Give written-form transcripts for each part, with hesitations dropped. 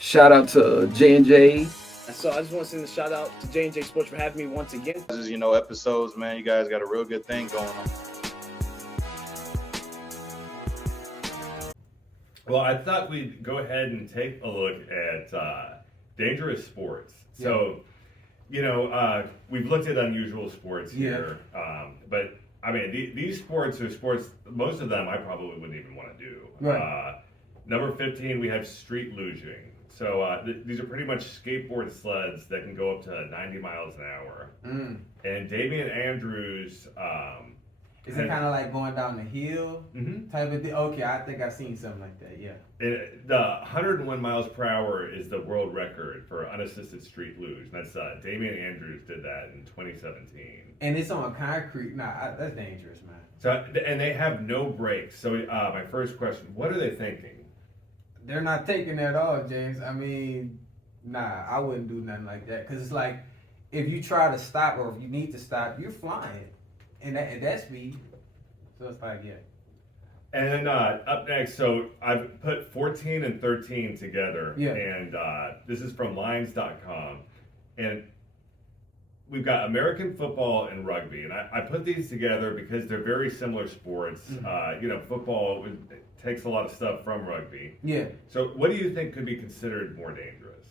Shout out to J&J. So I just want to send a shout out to J&J Sports for having me once again. This is, episodes, man. You guys got a real good thing going on. Well, I thought we'd go ahead and take a look at dangerous sports. So, we've looked at unusual sports here, but I mean, these sports are sports. Most of them I probably wouldn't even want to do. Right. Number 15, we have street luging. So these are pretty much skateboard sleds that can go up to 90 miles an hour. And Damian Andrews. Is it kind of like going down the hill type of thing? Okay, I think I've seen something like that, yeah. The 101 miles per hour is the world record for unassisted street luge. That's Damian Andrews did that in 2017. And it's on concrete. That's dangerous, man. So, and they have no brakes. So my first question, what are they thinking? They're not taking that at all, James. I mean, I wouldn't do nothing like that. Because it's like, if you try to stop or if you need to stop, you're flying. And at that speed. So it's like, yeah. And then up next, so I've put 14 and 13 together. Yeah. And this is from Lines.com. And we've got American football and rugby. And I put these together because they're very similar sports. Football takes a lot of stuff from rugby. Yeah. So what do you think could be considered more dangerous?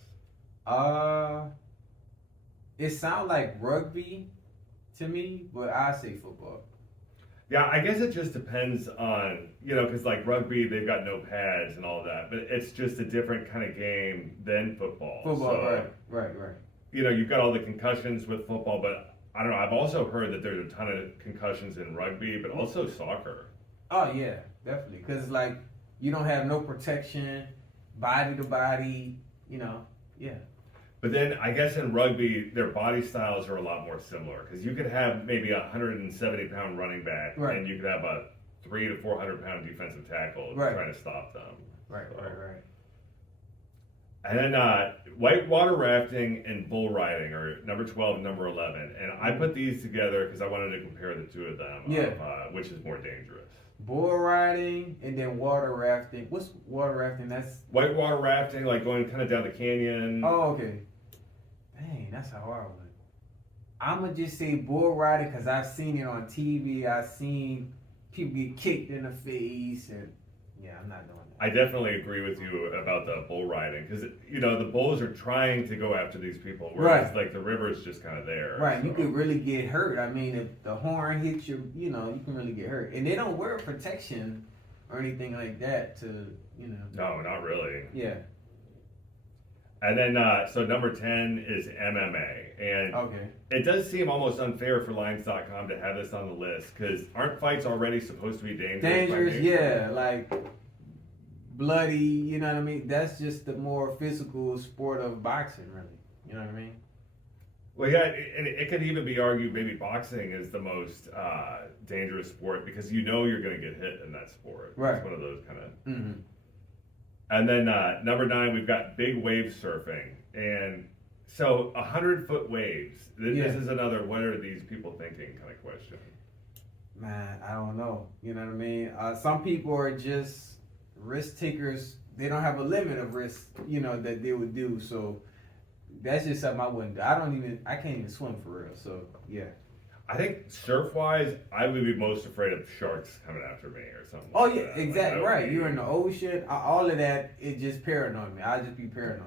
It sounds like rugby to me, but I say football. Yeah, I guess it just depends on, because like rugby, they've got no pads and all that, but it's just a different kind of game than football. Right. You've got all the concussions with football, but I don't know. I've also heard that there's a ton of concussions in rugby, but also soccer. Oh, yeah, definitely. Because, like, you don't have no protection, body to body, yeah. But then I guess in rugby, their body styles are a lot more similar because you could have maybe a 170-pound running back, and you could have a 300 to 400-pound defensive tackle trying to stop them. Right. And then whitewater rafting and bull riding are number 12 and number 11. And I put these together because I wanted to compare the two of them, which is more dangerous. Bull riding and then water rafting. What's water rafting? That's whitewater rafting, like going kind of down the canyon. Oh, okay. Dang, that's a hard one. I'm going to just say bull riding because I've seen it on TV. I've seen people get kicked in the face. And yeah, I'm not doing that. I definitely agree with you about the bull riding because, the bulls are trying to go after these people, whereas like the river's just kind of there. Right, so. You could really get hurt. I mean, if the horn hits you, you can really get hurt. And they don't wear protection or anything like that to. No, not really. Yeah. And then, so number 10 is MMA. And it does seem almost unfair for Lines.com to have this on the list because aren't fights already supposed to be dangerous? Dangerous, yeah. Like bloody, you know what I mean? That's just the more physical sport of boxing, really. You know what I mean? Well, yeah, and it could even be argued maybe boxing is the most dangerous sport because you're going to get hit in that sport. Right. It's one of those kind of... Mm-hmm. And then number 9, we've got big wave surfing. And so 100-foot waves. This is another, what are these people thinking kind of question. Man, I don't know. You know what I mean? Some people are just risk takers. They don't have a limit of risk, that they would do. So that's just something I wouldn't do. I can't even swim for real. So, yeah. I think surf-wise, I would be most afraid of sharks coming after me or something. Oh, yeah, exactly. Right. You're in the ocean. All of that, it just paranoid me. I'd just be paranoid.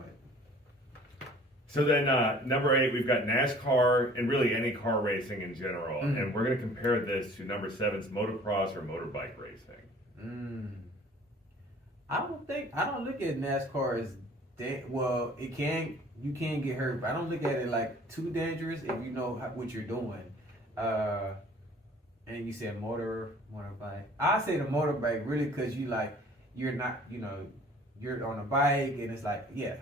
So then number 8, we've got NASCAR and really any car racing in general. Mm-hmm. And we're going to compare this to number 7's motocross or motorbike racing. I don't look at NASCAR as you can get hurt, but I don't look at it like too dangerous if you know what you're doing. And you said motorbike. I say the motorbike really because you're not, you're on a bike and it's like, yeah.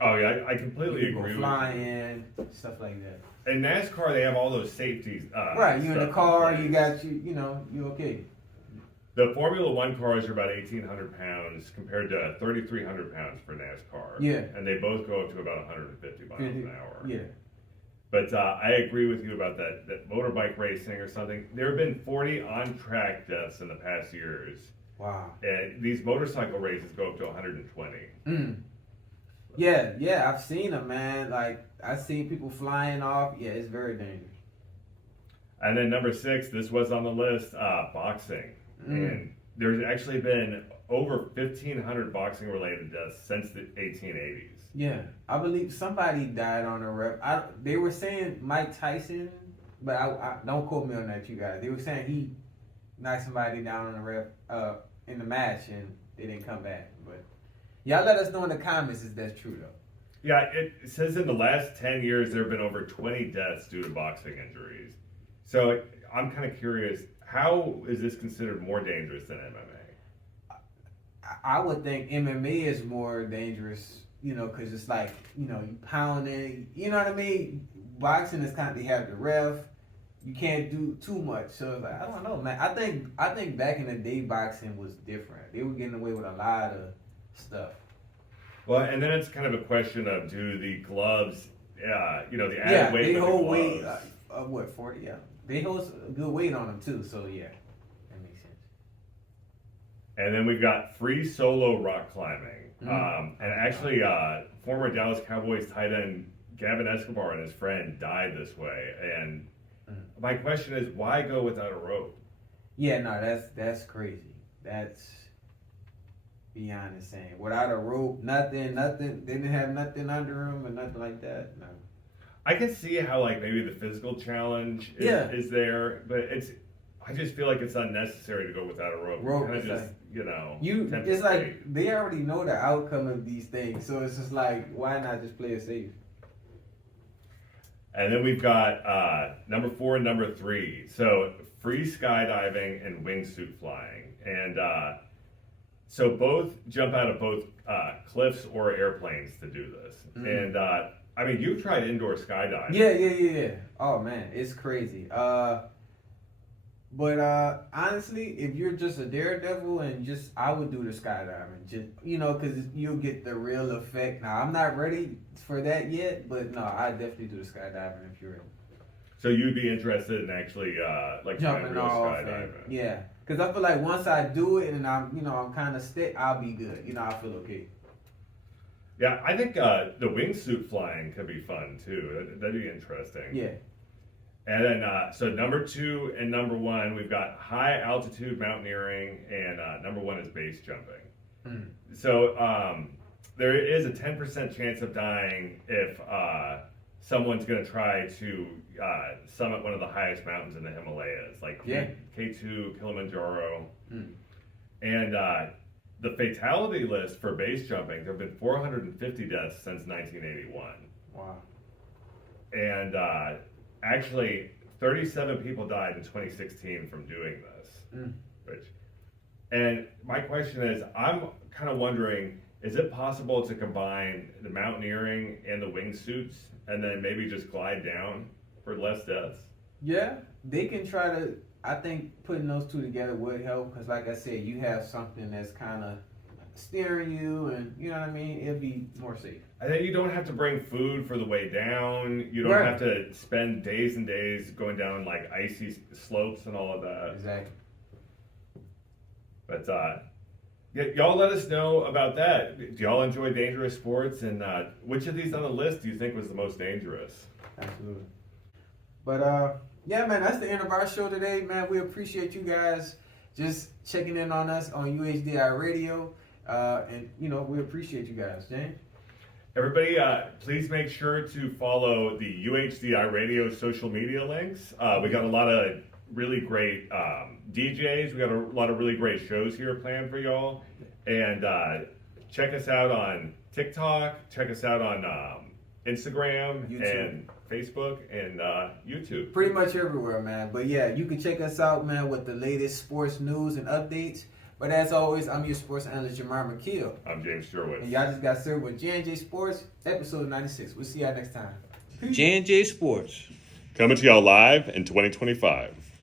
Oh yeah, I completely agree with you. Flying, stuff like that. In NASCAR, they have all those safeties. Right, you're in the car, you got you okay. The Formula One cars are about 1,800 pounds compared to 3,300 pounds for NASCAR. Yeah. And they both go up to about 150 miles an hour. Yeah. But I agree with you about that motorbike racing or something. There have been 40 on-track deaths in the past years. Wow. And these motorcycle races go up to 120. Yeah, I've seen them, man. Like I've seen people flying off. Yeah, it's very dangerous. And then number 6, this was on the list, boxing. And there's actually been over 1,500 boxing related deaths since the 1880s. Yeah, I believe somebody died on a ref. They were saying Mike Tyson, but I don't quote me on that, you guys. They were saying he knocked somebody down on the ref in the match, and they didn't come back. But y'all let us know in the comments if that's true though. Yeah, it says in the last 10 years there have been over 20 deaths due to boxing injuries. So I'm kind of curious, how is this considered more dangerous than MMA? I would think MMA is more dangerous, you know, because it's like, you know, you pounding, you know what I mean? Boxing is kind of, they have the ref, you can't do too much. So it's like, I don't know, man. I think back in the day, boxing was different. They were getting away with a lot of stuff. Well, and then it's kind of a question of, do the gloves, you know, the added weight they of hold the weight gloves. of what, 40? Yeah. They hold a good weight on them too, so yeah, that makes sense. And then we've got free solo rock climbing. And actually, former Dallas Cowboys tight end Gavin Escobar and his friend died this way. And my question is, why go without a rope? Yeah, no, that's crazy. That's beyond insane. Without a rope, nothing. They didn't have nothing under him or nothing like that. No. I can see how, like, maybe the physical challenge is there, but I just feel like it's unnecessary to go without a rope. Kind of just, like, you know, it's like they already know the outcome of these things, so it's just like, why not just play it safe? And then we've got number 4 and number 3. So free skydiving and wingsuit flying, and so both jump out of both cliffs or airplanes to do this, and. I mean, you've tried indoor skydiving. Yeah. Oh man, it's crazy. But honestly, if you're just a daredevil I would do the skydiving, just, you know, because you'll get the real effect. Now, I'm not ready for that yet, but no, I definitely do the skydiving if you're ready. So you'd be interested in actually like Jumping real off, skydiving? Yeah, because I feel like once I do it and I'm kind of stick, I'll be good. You know, I feel okay. Yeah, I think the wingsuit flying could be fun too. That'd be interesting. Yeah. And then, so number 2 and number 1, we've got high altitude mountaineering, and number 1 is base jumping. So there is a 10% chance of dying if someone's going to try to summit one of the highest mountains in the Himalayas, like K2, Kilimanjaro. And the fatality list for base jumping, there have been 450 deaths since 1981. Wow. And actually, 37 people died in 2016 from doing this. And my question is, I'm kind of wondering, is it possible to combine the mountaineering and the wingsuits and then maybe just glide down for less deaths? Yeah, they can try to. I think putting those two together would help, because like I said, you have something that's kind of steering you, and you know what I mean, it'd be more safe. And then you don't have to bring food for the way down. You don't have to spend days and days going down like icy slopes and all of that. Exactly. But y'all let us know about that. Do y'all enjoy dangerous sports? And which of these on the list do you think was the most dangerous? Absolutely. But yeah, man, that's the end of our show today, man. We appreciate you guys just checking in on us on UHDI Radio. And, you know, we appreciate you guys. James? Everybody, please make sure to follow the UHDI Radio social media links. We got a lot of really great DJs. We got a lot of really great shows here planned for y'all. And check us out on TikTok. Check us out on Instagram, YouTube, and Facebook, and YouTube. Pretty much everywhere, man. But yeah, you can check us out, man, with the latest sports news and updates. But as always, I'm your sports analyst, Jamar McKeel. I'm James Sherwood. And y'all just got served with J&J Sports, episode 96. We'll see y'all next time. J&J Sports. Coming to y'all live in 2025.